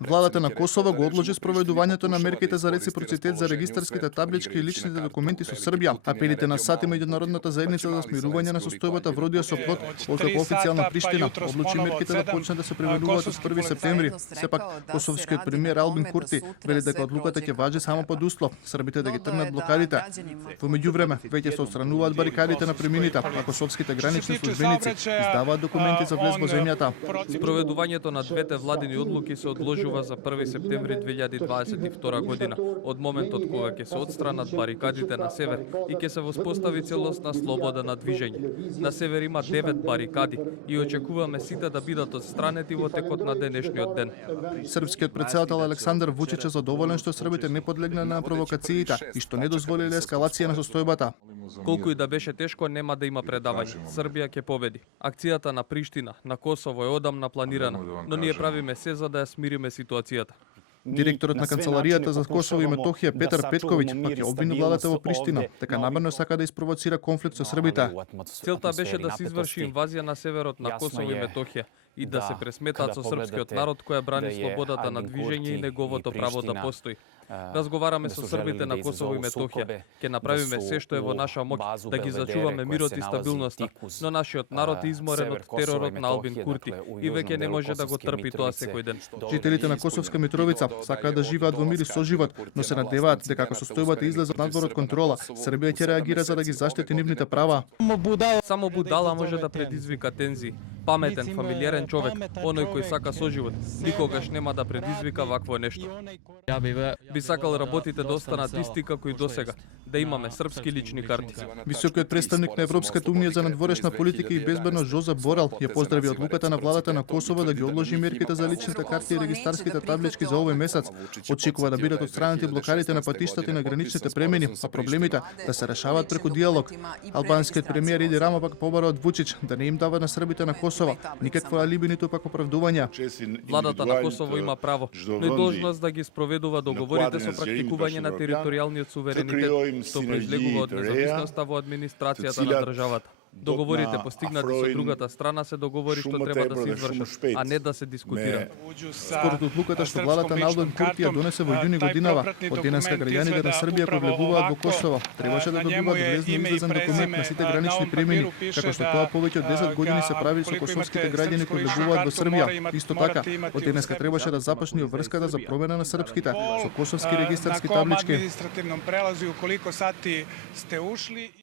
Владата на Косово го одложи спроведувањето на мерките за реципроцитет за регистарските таблички и личните документи со Србија. Апелите на САД и меѓународната заедница за смирување на состојбата вродија со плод, откако официјално Приштина одлучи мерките да почнат да се приведуваат од 1 септември. Сепак, косовскиот премиер Албин Курти вели дека одлуката ќе важи само под услов србите да ги тргнат блокадите. Во меѓувреме, веќе се отстрануваат барикадите на премините, а косовските гранични службеници издаваат документи за влез во земјата. Спроведувањето на двете владини одлуки се одложува за 1 септември 2022 година, од моментот кога ќе се отстранат барикадите на север и ќе се воспостави целосна слобода на движење. На север има 9 барикади и очекуваме сите да бидат отстранети во текот на денешниот ден. Српскиот претседател Александар Вучич е задоволен што србите не подлегна на провокациите и што не дозволиле ескалација на состојбата. Колку и да беше тешко, нема да има предавање. Србија ќе победи. Акцијата на Приштина, на Косово е одамна планирана, но ние правиме се за да ја смириме ситуацијата. Директорот на Канцеларијата за Косово и Метохија Петар Петковиќ пак ја обвини владата во Приштина, дека намерно сака да испровоцира конфликт со србите. Целта беше да се изврши инвазија на северот на Косово и Метохија и да се пресметаат со српскиот народ која брани слободата на движење и неговото право да постои. Разговараме со србите на Косово и Метохија. Ќе направиме се што е во наша моќ да ги зачуваме мирот и стабилноста, но нашиот народ е изморен од теророт на Албин Курти и веќе не може да го трпи тоа секој ден. Жителите на Косовска Митровица сакаат да живеат во мир и соживот, но се надеваат дека ако состојбата излезе надвор од контрола, Србија ќе реагира за да ги заштити нивните права. Само будала може да предизвика тензии. Паметен, фамилиерен човек, оној кој сака соживот, никогаш нема да предизвика вакво нешто. Би сакал работите да останат исти како и досега, да имаме српски лични карти. Високиот представник на Европската унија за надворешна политика и безбедност Жозеп Борел ја поздрави одлуката на владата на Косово да ги одложи мерките за личните карти и регистарските таблички за овој месец. Очекува да бидат отстранети блокадите на патиштата и на граничните премини, а проблемите да се решаваат преку диалог. Албанскиот премиер Еди Рама пак побара од Вучич да не им дава на србите на Косово никакво алиби ниту пак оправдувања. Владата на Косово има право, но и должност да ги спроведува договорите со практикување на територијалниот суверенитет, што произлегува од независноста во администрацијата на државата. Договорите постигнати со другата страна се договори што треба да се извршат, а не да се дискутира. Според одлуката што владата на Албин Курти ја донесе во јуни годинава, од денеска граѓаните на Србија кои влегуваат во Косово требаше да добиваат влезно излезен документ на сите гранични премини, како што тоа повеќе од 10 години се прави со косовските граѓани кои влегуваат во Србија. Исто така, од денеска требаше да започне врската за промена на српските со косовски регистарски таблички.